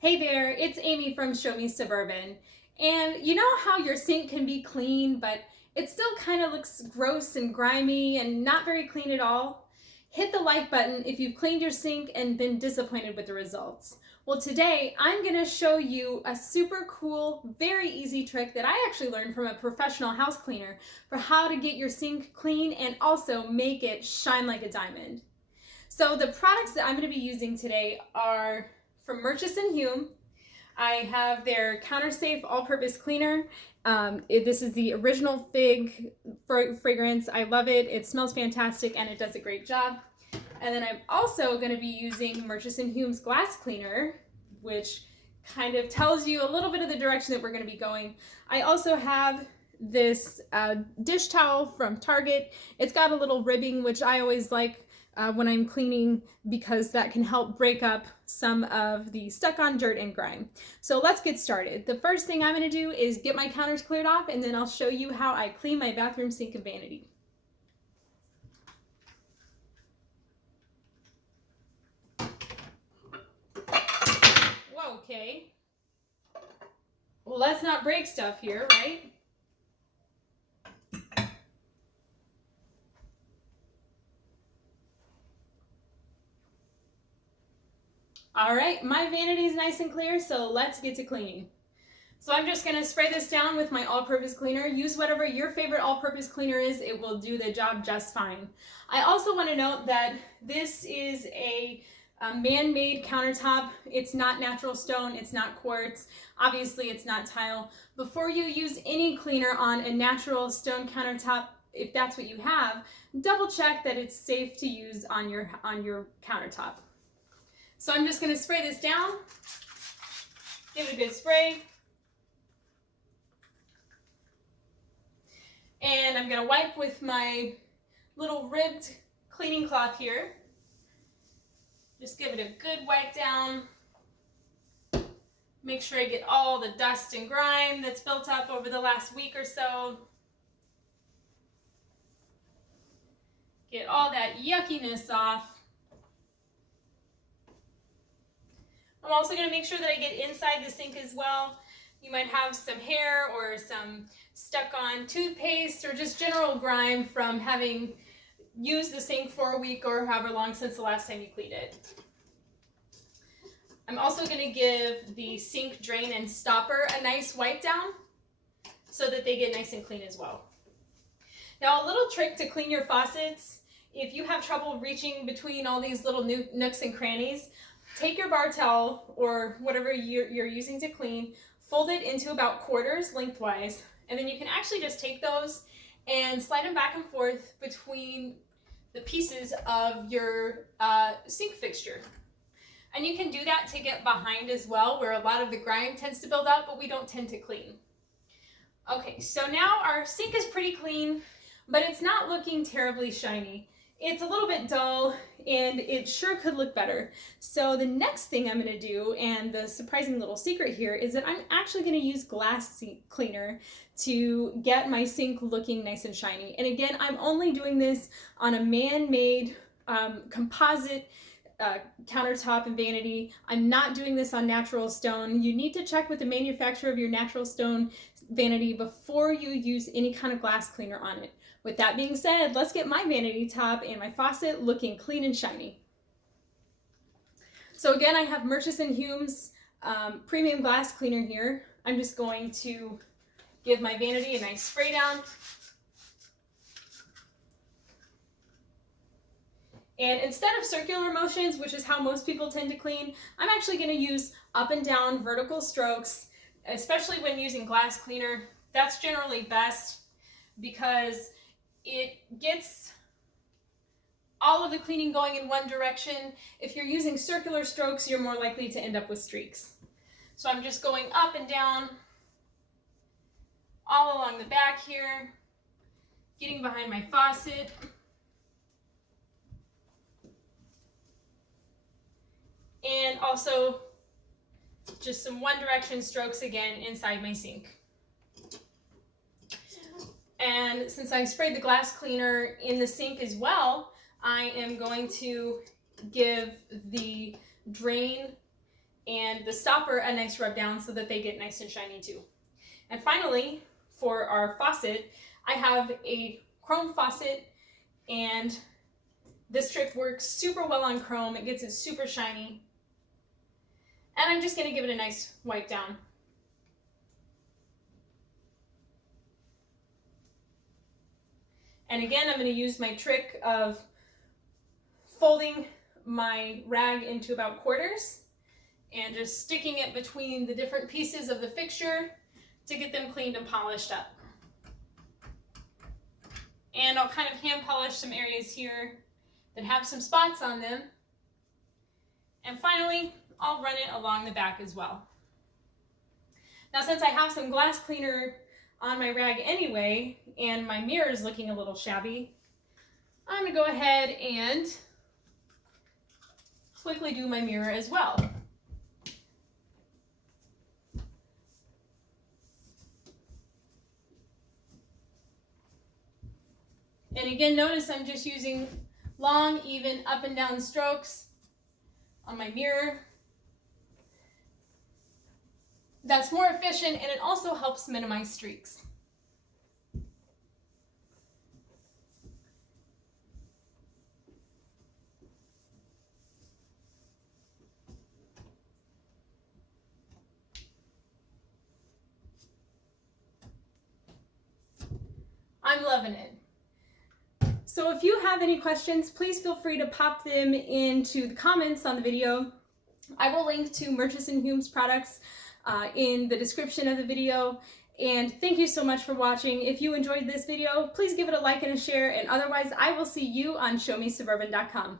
Hey there, it's Amy from ShowMe Suburban. And you know how your sink can be clean, but it still kind of looks gross and grimy and not very clean at all? Hit the like button if you've cleaned your sink and been disappointed with the results. Well, today I'm going to show you a super cool, very easy trick that I actually learned from a professional house cleaner for how to get your sink clean and also make it shine like a diamond. So the products that I'm going to be using today are from Murchison-Hume. I have their counter-safe all-purpose cleaner. This is the original fig fragrance. I love it. It smells fantastic and it does a great job. And then I'm also going to be using Murchison-Hume's glass cleaner, which kind of tells you a little bit of the direction that we're going to be going. I also have this dish towel from Target. It's got a little ribbing, which I always like when I'm cleaning because that can help break up some of the stuck on dirt and grime. So let's get started. The first thing I'm going to do is get my counters cleared off, and then I'll show you how I clean my bathroom sink and vanity. Whoa, okay. Well, let's not break stuff here, right? All right, my vanity is nice and clear, so let's get to cleaning. So I'm just gonna spray this down with my all-purpose cleaner. Use whatever your favorite all-purpose cleaner is. It will do the job just fine. I also wanna note that this is a man-made countertop. It's not natural stone, it's not quartz. Obviously, it's not tile. Before you use any cleaner on a natural stone countertop, if that's what you have, double check that it's safe to use on your countertop. So I'm just going to spray this down, give it a good spray, and I'm going to wipe with my little ribbed cleaning cloth here. Just give it a good wipe down. Make sure I get all the dust and grime that's built up over the last week or so. Get all that yuckiness off. I'm also going to make sure that I get inside the sink as well. You might have some hair or some stuck on toothpaste or just general grime from having used the sink for a week or however long since the last time you cleaned it. I'm also going to give the sink drain and stopper a nice wipe down so that they get nice and clean as well. Now, a little trick to clean your faucets, if you have trouble reaching between all these little nooks and crannies, take your bar towel or whatever you're using to clean, fold it into about quarters lengthwise, and then you can actually just take those and slide them back and forth between the pieces of your sink fixture. And you can do that to get behind as well, where a lot of the grime tends to build up, but we don't tend to clean. Okay, so now our sink is pretty clean, but it's not looking terribly shiny. It's a little bit dull and it sure could look better. So the next thing I'm going to do, and the surprising little secret here, is that I'm actually going to use glass sink cleaner to get my sink looking nice and shiny. And again, I'm only doing this on a man-made composite countertop and vanity. I'm not doing this on natural stone. You need to check with the manufacturer of your natural stone vanity before you use any kind of glass cleaner on it. With that being said, let's get my vanity top and my faucet looking clean and shiny. So again, I have Murchison-Hume's premium glass cleaner here. I'm just going to give my vanity a nice spray down. And instead of circular motions, which is how most people tend to clean, I'm actually going to use up and down vertical strokes, especially when using glass cleaner. That's generally best because it gets all of the cleaning going in one direction. If you're using circular strokes, you're more likely to end up with streaks. So I'm just going up and down all along the back here, getting behind my faucet. And also just some one direction strokes again inside my sink. And since I sprayed the glass cleaner in the sink as well, I am going to give the drain and the stopper a nice rub down so that they get nice and shiny too. And finally, for our faucet, I have a chrome faucet, and this trick works super well on chrome. It gets it super shiny. And I'm just going to give it a nice wipe down. And again, I'm going to use my trick of folding my rag into about quarters and just sticking it between the different pieces of the fixture to get them cleaned and polished up. And I'll kind of hand polish some areas here that have some spots on them. And finally, I'll run it along the back as well. Now, since I have some glass cleaner on my rag anyway, and my mirror is looking a little shabby, I'm going to go ahead and quickly do my mirror as well. And again, notice I'm just using long, even up and down strokes on my mirror. That's more efficient, and it also helps minimize streaks. I'm loving it. So if you have any questions, please feel free to pop them into the comments on the video. I will link to Murchison-Hume's products in the description of the video. And thank you so much for watching. If you enjoyed this video, please give it a like and a share. And otherwise, I will see you on ShowMeSuburban.com.